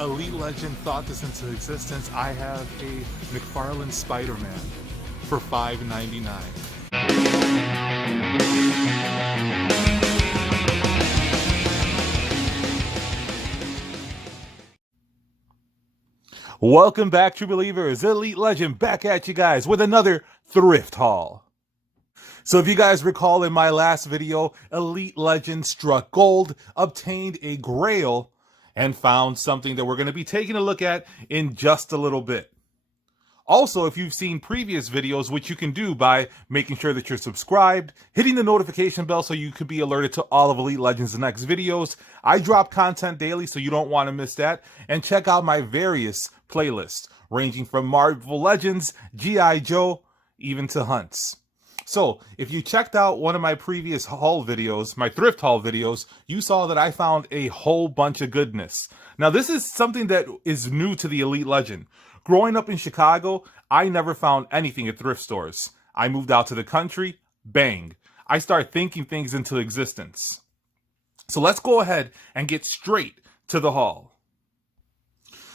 Elite Legend thought this into existence. I have a McFarlane Spider-Man for $5.99. Welcome back, true believers. Elite Legend back at you guys with another thrift haul. So if you guys recall in my last video, Elite Legend struck gold, obtained a Grail, and found something that we're going to be taking a look at in just a little bit. Also, if you've seen previous videos, which you can do by making sure that you're subscribed, hitting the notification bell so you can be alerted to all of Elite Legends' next videos. I drop content daily, so you don't want to miss that. And check out my various playlists, ranging from Marvel Legends, G.I Joe, even to hunts. So, if you checked out one of my previous haul videos, my thrift haul videos, you saw that I found a whole bunch of goodness. Now, this is something that is new to the Elite Legend. Growing up in Chicago, I never found anything at thrift stores. I moved out to the country, bang. I start thinking things into existence. So let's go ahead and get straight to the haul.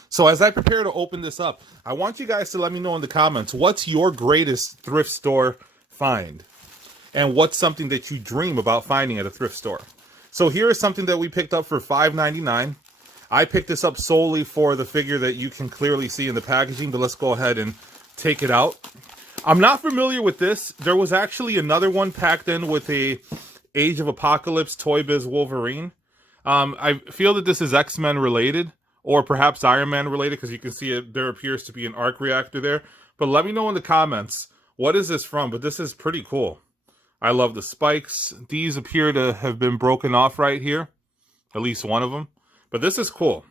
So as I prepare to open this up, I want you guys to let me know in the comments, what's your greatest thrift store find? And what's something that you dream about finding at a thrift store? So here is something that we picked up for $5.99. I picked this up solely for the figure that you can clearly see in the packaging, but let's go ahead and take it out. I'm not familiar with this. There was actually another one packed in with a Age of Apocalypse Toy Biz Wolverine. I feel that this is X-Men related, or perhaps Iron Man related, because you can see it, there appears to be an arc reactor there. But let me know in the comments, what is this from? But this is pretty cool. I love the spikes. These appear to have been broken off right here, at least one of them. But this is cool.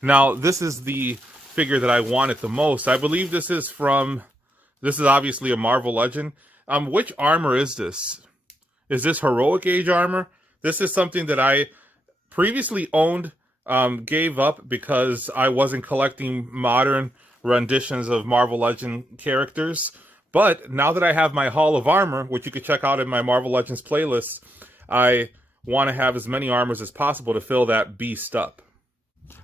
Now, this is the figure that I wanted the most. I believe this is obviously a Marvel Legend. Which armor is this? Is this Heroic Age armor? This is something that I previously owned, gave up because I wasn't collecting modern renditions of Marvel Legend characters. But now that I have my Hall of Armor, which you can check out in my Marvel Legends playlist, I want to have as many armors as possible to fill that beast up.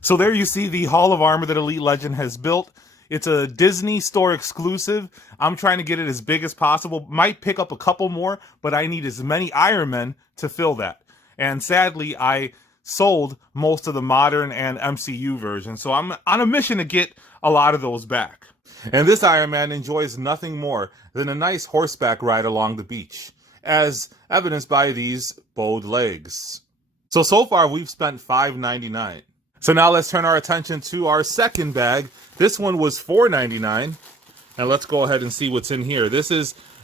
So there you see the Hall of Armor that Elite Legend has built. It's a Disney store exclusive. I'm trying to get it as big as possible. Might pick up a couple more, but I need as many Iron Men to fill that. And sadly, I sold most of the modern and MCU versions, so I'm on a mission to get a lot of those back. And this Iron Man enjoys nothing more than a nice horseback ride along the beach, as evidenced by these bowed legs. So far we've spent $5.99. So now let's turn our attention to our second bag. This one was $4.99. And let's go ahead and see what's in here.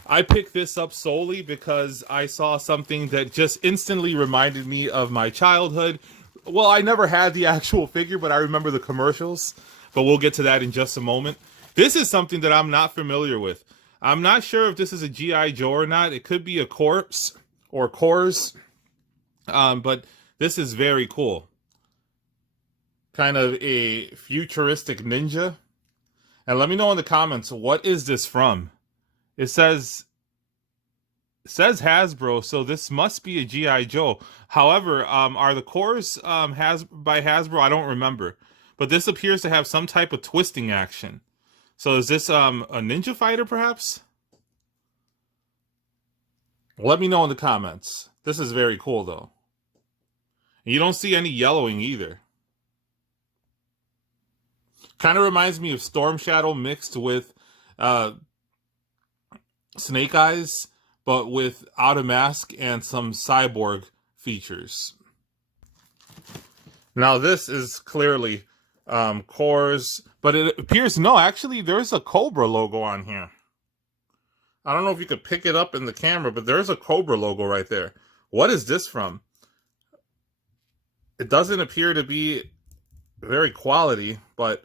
I picked this up solely because I saw something that just instantly reminded me of my childhood. Well, I never had the actual figure, but I remember the commercials. But we'll get to that in just a moment. This is something that I'm not familiar with. I'm not sure if this is a G.I Joe or not. It could be a corpse or cores. But this is very cool. Kind of a futuristic ninja. And let me know in the comments, what is this from? It says Hasbro, so this must be a G.I Joe. However, are the cores by Hasbro? I don't remember. But this appears to have some type of twisting action. So is this a ninja fighter, perhaps? Let me know in the comments. This is very cool, though. And you don't see any yellowing either. Kind of reminds me of Storm Shadow mixed with Snake Eyes, but without a mask and some cyborg features. Now this is clearly cores, but it appears, no, actually there's a Cobra logo on here. I don't know if you could pick it up in the camera, but there's a Cobra logo right there. What is this from? It doesn't appear to be very quality, but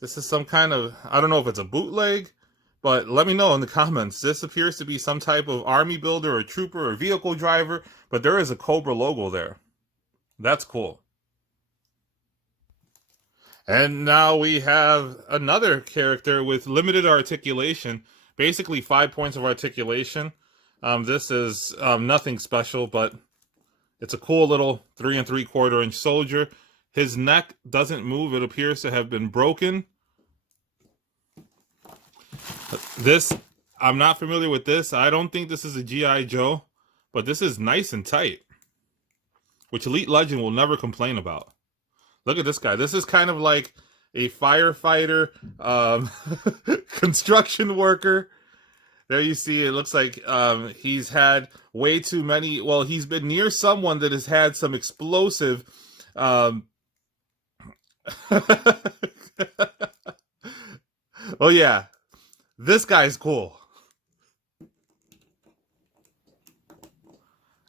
this is some kind of, I don't know if it's a bootleg, but let me know in the comments. This appears to be some type of army builder or trooper or vehicle driver, but there is a Cobra logo there. That's cool. And now we have another character with limited articulation, basically 5 points of articulation. This is nothing special, but it's a cool little 3 3/4 inch soldier. His neck doesn't move. It appears to have been broken. This, I'm not familiar with this. I don't think this is a G.I. Joe, but this is nice and tight, which Elite Legend will never complain about. Look at this guy. This is kind of like a firefighter, construction worker. There you see, it looks like he's had way too many. Well, he's been near someone that has had some explosive. Oh, yeah. This guy's cool.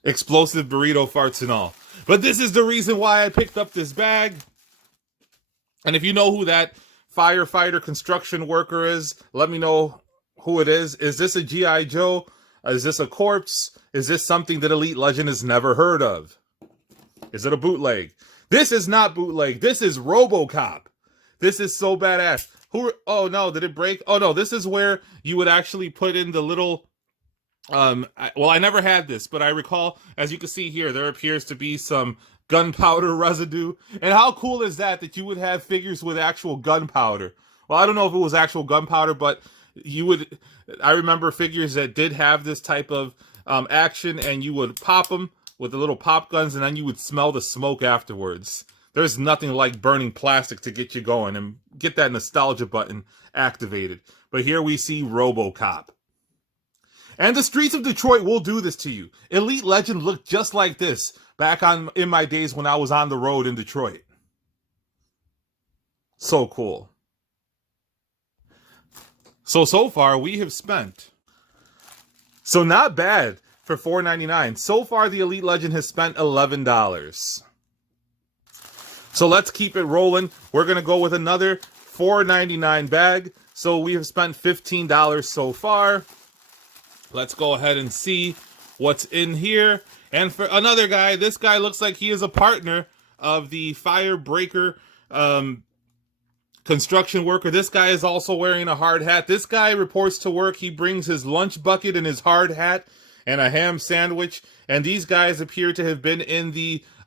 Explosive burrito farts and all. But this is the reason why I picked up this bag. And if you know who that firefighter construction worker is, let me know who it is. Is this a G.I. Joe? Is this a corpse? Is this something that Elite Legend has never heard of? Is it a bootleg? This is not bootleg. This is RoboCop. This is so badass. Oh no, did it break? Oh no, this is where you would actually put in the little... well, I never had this, but I recall, as you can see here, there appears to be some gunpowder residue. And how cool is that you would have figures with actual gunpowder? Well, I don't know if it was actual gunpowder, but you would... I remember figures that did have this type of action, and you would pop them with the little pop guns, and then you would smell the smoke afterwards. There's nothing like burning plastic to get you going and get that nostalgia button activated. But here we see RoboCop. And the streets of Detroit will do this to you. Elite Legend looked just like this back in my days when I was on the road in Detroit. So cool. So far we have spent... So not bad for $4.99. So far the Elite Legend has spent $11. So let's keep it rolling. We're going to go with another $4.99 bag. So we have spent $15 so far. Let's go ahead and see what's in here. And for another guy, this guy looks like he is a partner of the Firebreaker construction worker. This guy is also wearing a hard hat. This guy reports to work. He brings his lunch bucket and his hard hat and a ham sandwich. And these guys appear to have been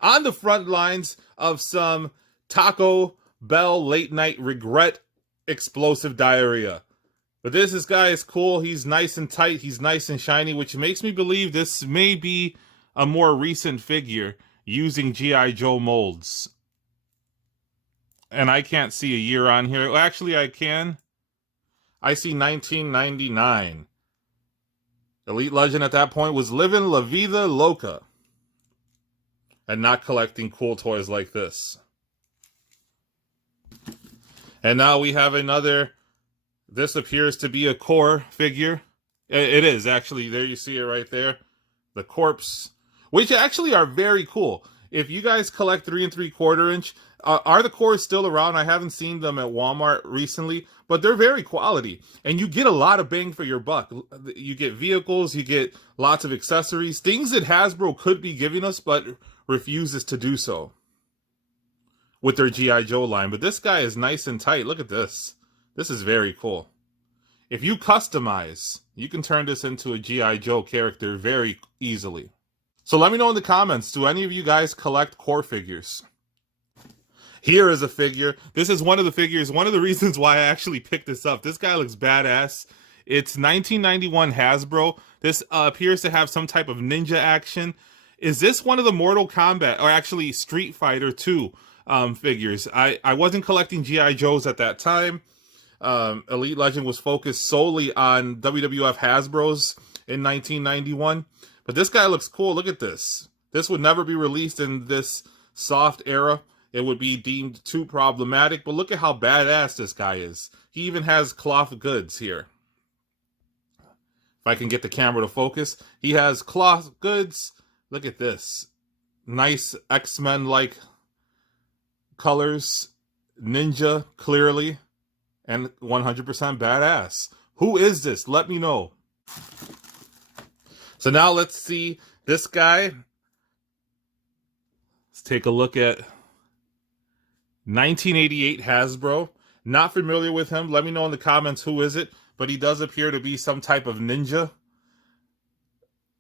on the front lines of some Taco Bell late night regret explosive diarrhea. But this guy is cool. He's nice and tight. He's nice and shiny, which makes me believe this may be a more recent figure using G.I. Joe molds. And I can't see a year on here. Well, actually, I can. I see 1999. Elite Legend at that point was living La Vida Loca and not collecting cool toys like this. And now we have another... This appears to be a core figure. It is, actually. There you see it right there. The corpse, which actually are very cool. If you guys collect 3 3/4 inch, are the cores still around? I haven't seen them at Walmart recently, but they're very quality. And you get a lot of bang for your buck. You get vehicles, you get lots of accessories, things that Hasbro could be giving us, but refuses to do so with their G.I. Joe line. But this guy is nice and tight. Look at this. This is very cool. If you customize, you can turn this into a G.I. Joe character very easily. So let me know in the comments, do any of you guys collect core figures? Here is a figure. This is one of the figures, one of the reasons why I actually picked this up. This guy looks badass. It's 1991 Hasbro. This appears to have some type of ninja action. Is this one of the Mortal Kombat, or actually Street Fighter 2 figures? I wasn't collecting G.I. Joes at that time. Elite Legend was focused solely on WWF Hasbro's in 1991. But this guy looks cool. Look at this. This would never be released in this soft era. It would be deemed too problematic. But look at how badass this guy is. He even has cloth goods here. If I can get the camera to focus. He has cloth goods. Look at this. Nice X-Men-like colors. Ninja, clearly. And 100% badass. Who is this? Let me know. So now let's see this guy. Let's take a look at 1988 Hasbro. Not familiar with him. Let me know in the comments who is it. But he does appear to be some type of ninja.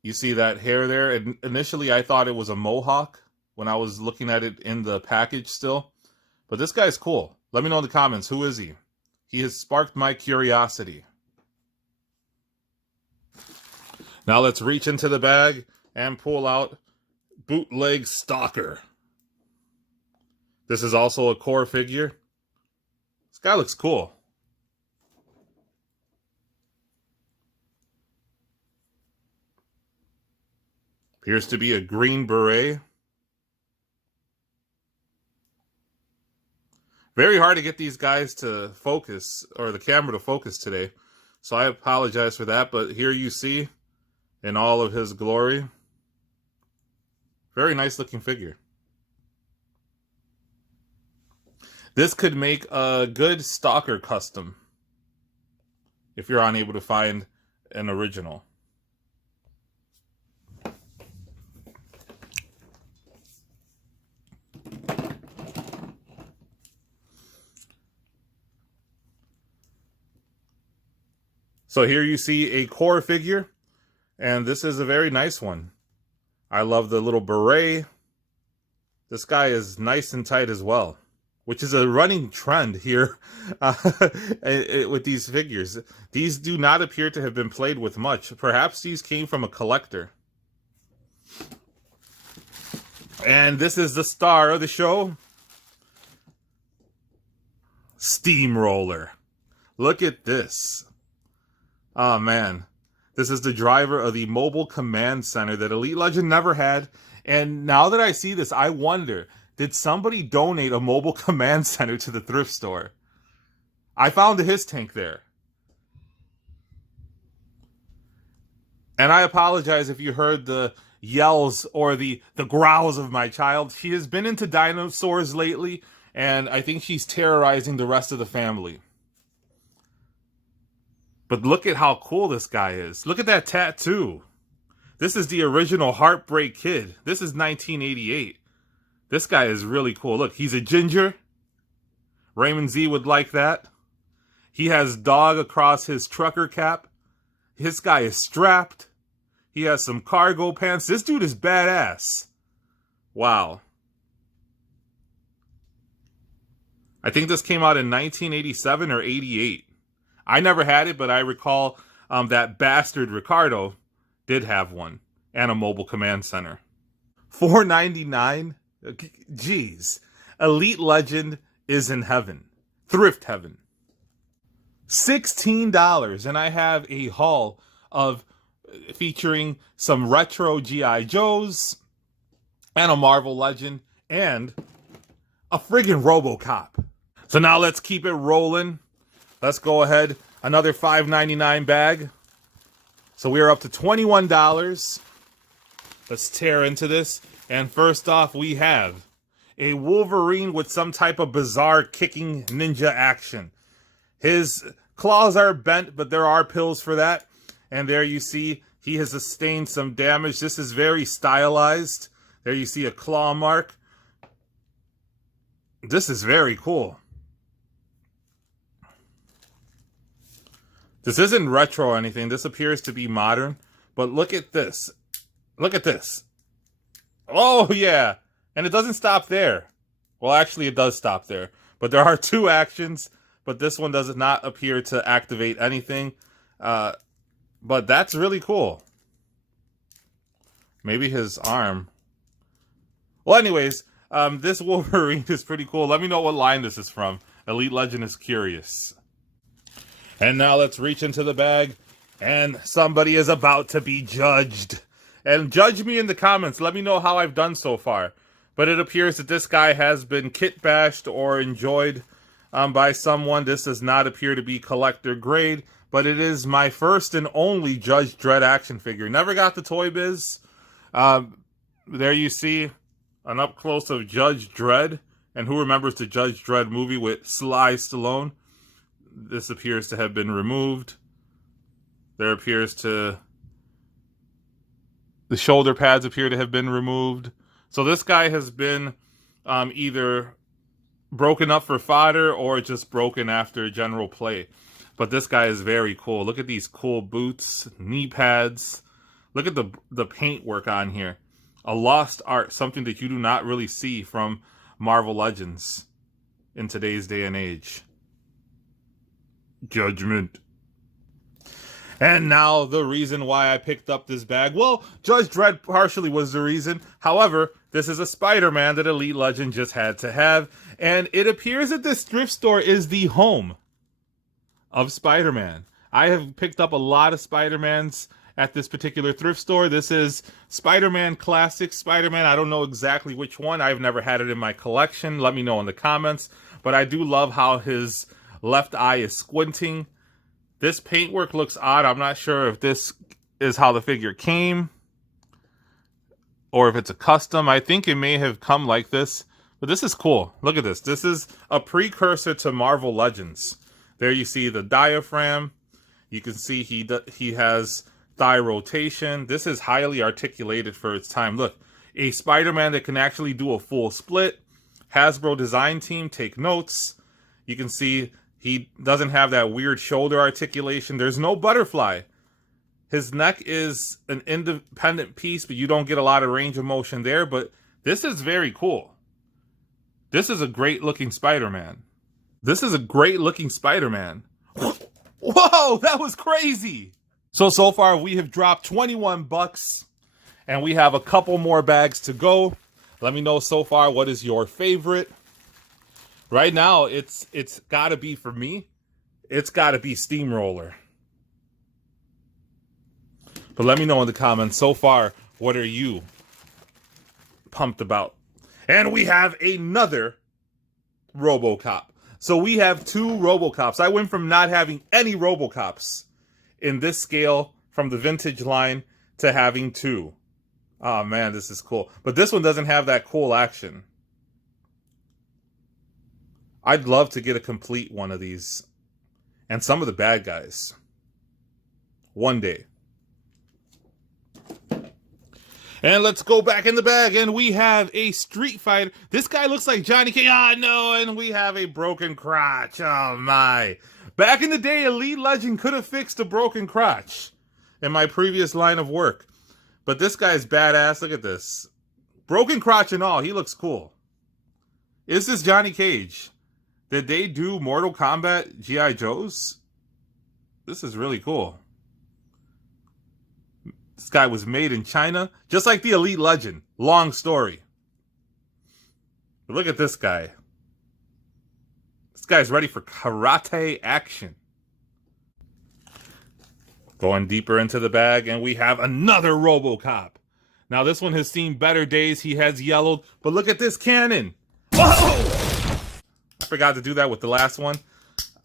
You see that hair there? And initially I thought it was a mohawk when I was looking at it in the package still. But this guy's cool. Let me know in the comments, who is he? He has sparked my curiosity. Now let's reach into the bag and pull out Bootleg Stalker. This is also a core figure. This guy looks cool. Appears to be a green beret. Very hard to get these guys to focus, or the camera to focus today. So I apologize for that, but here you see in all of his glory. Very nice looking figure. This could make a good Stalker custom if you're unable to find an original. So here you see a core figure, and this is a very nice one. I love the little beret. This guy is nice and tight as well, which is a running trend here with these figures. These do not appear to have been played with much. Perhaps these came from a collector. And this is the star of the show, Steamroller. Look at this. Oh man, this is the driver of the mobile command center that Elite Legend never had. And now that I see this, I wonder, did somebody donate a mobile command center to the thrift store? I found his tank there. And I apologize if you heard the yells or the growls of my child. She has been into dinosaurs lately, and I think she's terrorizing the rest of the family. But look at how cool this guy is. Look at that tattoo. This is the original Heartbreak Kid. This is 1988. This guy is really cool. Look, he's a ginger. Raymond Z would like that. He has dog across his trucker cap. This guy is strapped. He has some cargo pants. This dude is badass. Wow. I think this came out in 1987 or 88. I never had it, but I recall that bastard Ricardo did have one and a mobile command center. $4.99? Jeez. Elite Legend is in heaven. Thrift heaven. $16, and I have a haul of featuring some retro G.I Joes and a Marvel Legend and a friggin' RoboCop. So now let's keep it rolling. Let's go ahead. Another $5.99 bag. So we are up to $21. Let's tear into this. And first off, we have a Wolverine with some type of bizarre kicking ninja action. His claws are bent, but there are pills for that. And there you see he has sustained some damage. This is very stylized. There you see a claw mark. This is very cool. This isn't retro or anything. This appears to be modern. But look at this. Look at this. Oh, yeah. And it doesn't stop there. Well, actually, it does stop there. But there are two actions. But this one does not appear to activate anything. But that's really cool. Maybe his arm. Well, anyways, this Wolverine is pretty cool. Let me know what line this is from. Elite Legend is curious. And now let's reach into the bag, and somebody is about to be judged. And judge me in the comments. Let me know how I've done so far. But it appears that this guy has been kit bashed or enjoyed by someone. This does not appear to be collector grade, but it is my first and only Judge Dredd action figure. Never got the Toy Biz. There you see an up close of Judge Dredd. And who remembers the Judge Dredd movie with Sly Stallone? This appears to have been removed. There appears to... The shoulder pads appear to have been removed. So this guy has been either broken up for fodder or just broken after general play. But this guy is very cool. Look at these cool boots, knee pads. Look at the paint work on here. A lost art, something that you do not really see from Marvel Legends in today's day and age. Judgment. And now the reason why I picked up this bag. Well, Judge Dredd partially was the reason. However, this is a Spider-Man that Elite Legend just had to have. And it appears that this thrift store is the home of Spider-Man. I have picked up a lot of Spider-Mans at this particular thrift store. This is Spider-Man Classic Spider-Man. I don't know exactly which one. I've never had it in my collection. Let me know in the comments. But I do love how his left eye is squinting. This paintwork looks odd. I'm not sure if this is how the figure came or if it's a custom. I think it may have come like this, but this is cool. Look at this. This is a precursor to Marvel Legends. There you see the diaphragm. You can see he has thigh rotation. This is highly articulated for its time. Look, a Spider-Man that can actually do a full split. Hasbro design team, take notes. You can see he doesn't have that weird shoulder articulation. There's no butterfly. His neck is an independent piece, but you don't get a lot of range of motion there. But this is very cool. This is a great looking Spider-Man. This is a great looking Spider-Man. Whoa, that was crazy. So far we have dropped 21 bucks and we have a couple more bags to go. Let me know so far, what is your favorite? Right now, it's gotta be, for me, it's gotta be Steamroller. But let me know in the comments so far, what are you pumped about? And we have another RoboCop. So we have two RoboCops. I went from not having any RoboCops in this scale from the vintage line to having two. Oh man, this is cool. But this one doesn't have that cool action. I'd love to get a complete one of these. And some of the bad guys. One day. And let's go back in the bag. And we have a Street Fighter. This guy looks like Johnny Cage. Ah, no. And we have a broken crotch. Oh, my. Back in the day, Elite Legend could have fixed a broken crotch in my previous line of work. But this guy's badass. Look at this. Broken crotch and all. He looks cool. Is this Johnny Cage? Did they do Mortal Kombat G.I Joes? This is really cool. This guy was made in China, just like the Elite Legend. Long story. But look at this guy. This guy's ready for karate action. Going deeper into the bag, and we have another RoboCop. Now, this one has seen better days. He has yellowed, but look at this cannon. Whoa! I forgot to do that with the last one.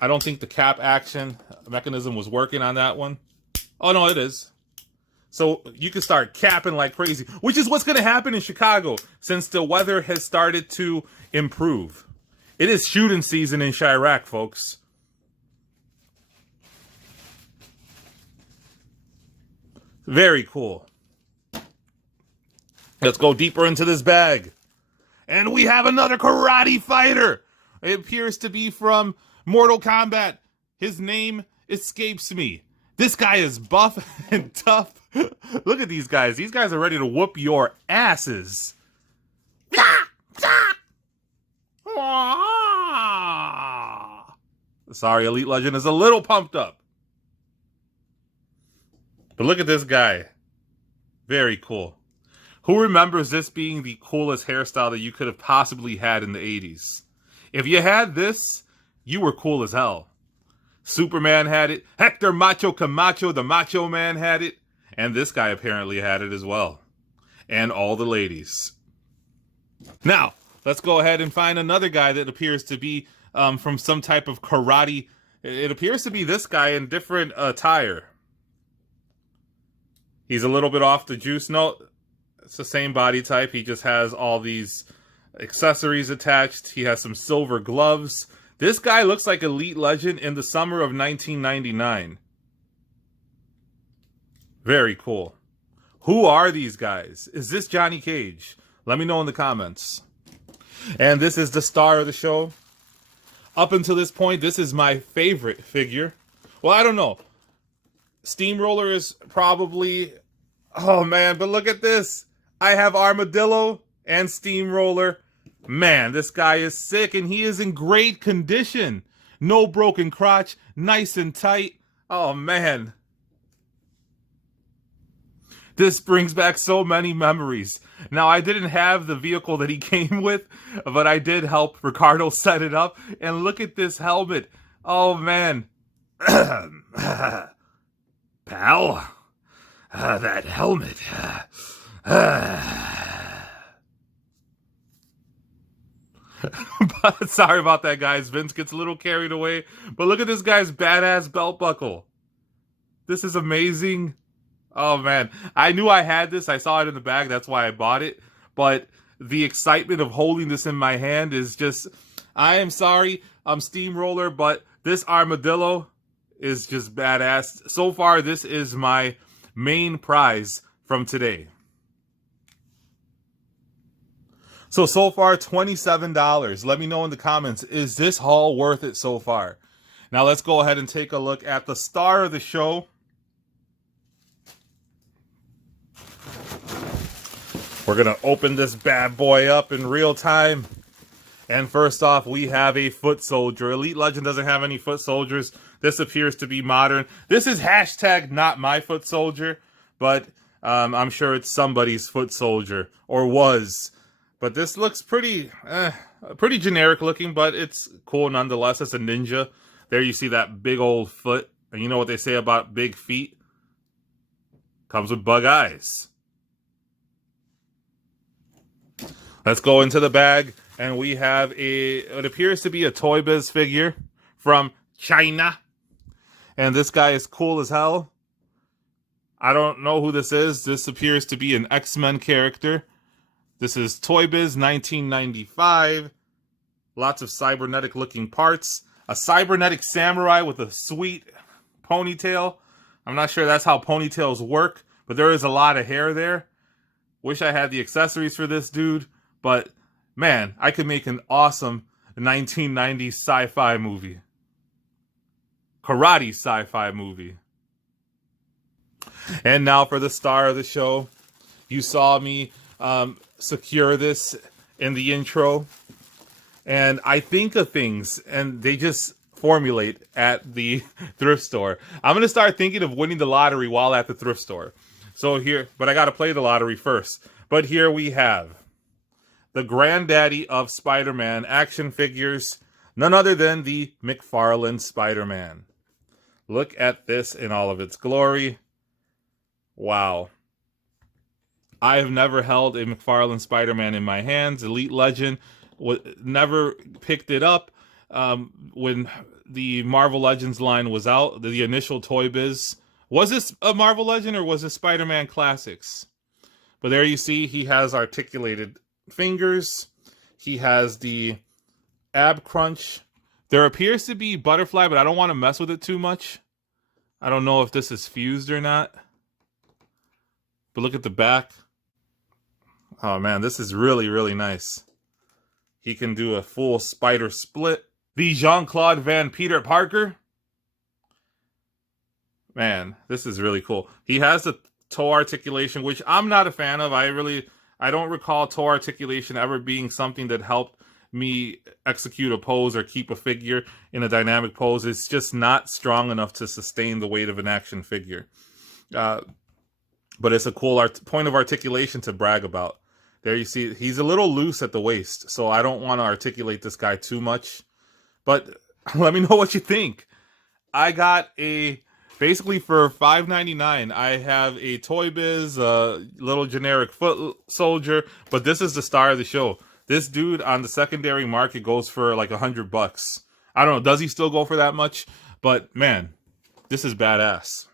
I don't think the cap action mechanism was working on that one. Oh, no, it is. So you can start capping like crazy, which is what's going to happen in Chicago since the weather has started to improve. It is shooting season in Chirac, folks. Very cool. Let's go deeper into this bag. And we have another karate fighter. It appears to be from Mortal Kombat. His name escapes me. This guy is buff and tough. Look at these guys. These guys are ready to whoop your asses. Sorry, Elite Legend is a little pumped up. But look at this guy. Very cool. Who remembers this being the coolest hairstyle that you could have possibly had in the 80s? If you had this, you were cool as hell. Superman had it. Hector Macho Camacho, the Macho Man, had it. And this guy apparently had it as well. And all the ladies. Now, let's go ahead and find another guy that appears to be from some type of karate. It appears to be this guy in different attire. He's a little bit off the juice. No, it's the same body type. He just has all these accessories attached. He has some silver gloves. This guy looks like Elite Legend in the summer of 1999. Very cool. Who are these guys? Is this Johnny Cage? Let me know in the comments. And this is the star of the show. Up until this point, this is my favorite figure. Well, I don't know. Steamroller is probably... Oh, man, but look at this. I have Armadillo and Steamroller. Man, this guy is sick, and he is in great condition. No broken crotch, nice and tight. Oh, man. This brings back so many memories. Now, I didn't have the vehicle that he came with, but I did help Ricardo set it up. And look at this helmet. Oh, man. Pal, that helmet. But sorry about that, guys. Vince gets a little carried away. But look at this guy's badass belt buckle. This is amazing. Oh, man. I knew I had this. I saw it in the bag. That's why I bought it. But the excitement of holding this in my hand is just... I am sorry, I'm Steamroller, but this Armadillo is just badass. So far, this is my main prize from today. So far, $27. Let me know in the comments, is this haul worth it so far? Now, let's go ahead and take a look at the star of the show. We're going to open this bad boy up in real time. And first off, we have a foot soldier. Elite Legend doesn't have any foot soldiers. This appears to be modern. This is hashtag not my foot soldier, but I'm sure it's somebody's foot soldier, or was. But this looks pretty generic looking, but it's cool nonetheless. It's a ninja. There you see that big old foot. And you know what they say about big feet? Comes with bug eyes. Let's go into the bag, and we have it appears to be a Toy Biz figure from China. And this guy is cool as hell. I don't know who this is. This appears to be an X-Men character. This is Toy Biz 1995. Lots of cybernetic looking parts. A cybernetic samurai with a sweet ponytail. I'm not sure that's how ponytails work, but there is a lot of hair there. Wish I had the accessories for this dude. But, man, I could make an awesome 1990s sci-fi movie. Karate sci-fi movie. And now for the star of the show. You saw me secure this in the intro. And I think of things, and they just formulate at the thrift store. I'm going to start thinking of winning the lottery while at the thrift store. So here, but I got to play the lottery first. But here we have the granddaddy of Spider-Man action figures, none other than the McFarlane Spider-Man. Look at this in all of its glory. Wow. I have never held a McFarlane Spider-Man in my hands. Elite Legend never picked it up when the Marvel Legends line was out, the initial Toy Biz. Was this a Marvel Legend or was it Spider-Man Classics? But there you see he has articulated fingers. He has the ab crunch. There appears to be butterfly, but I don't want to mess with it too much. I don't know if this is fused or not. But look at the back. Oh man, this is really, really nice. He can do a full spider split. The Jean-Claude Van Peter Parker. Man, this is really cool. He has the toe articulation, which I'm not a fan of. I don't recall toe articulation ever being something that helped me execute a pose or keep a figure in a dynamic pose. It's just not strong enough to sustain the weight of an action figure. But it's a cool point of articulation to brag about. There you see, he's a little loose at the waist, so I don't want to articulate this guy too much. But let me know what you think. I got basically for $5.99, I have a Toy Biz, little generic foot soldier, but this is the star of the show. This dude on the secondary market goes for like $100. I don't know, does he still go for that much? But man, this is badass.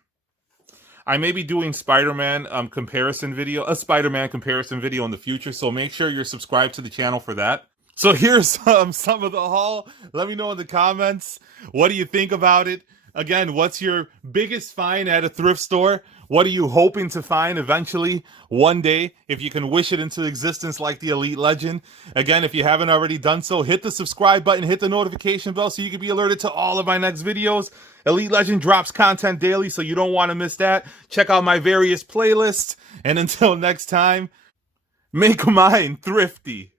I may be doing Spider-Man comparison video in the future, so make sure you're subscribed to the channel for that. So here's some of the haul. Let me know in the comments, what do you think about it? Again, what's your biggest find at a thrift store? What are you hoping to find eventually one day, if you can wish it into existence like the Elite Legend? Again, if you haven't already done so, hit the subscribe button, hit the notification bell so you can be alerted to all of my next videos. Elite Legend drops content daily, so you don't want to miss that. Check out my various playlists. And until next time, Make mine thrifty.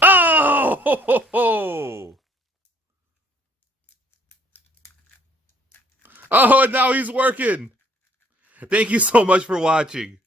Oh! Ho, ho, ho. Oh, and now he's working. Thank you so much for watching.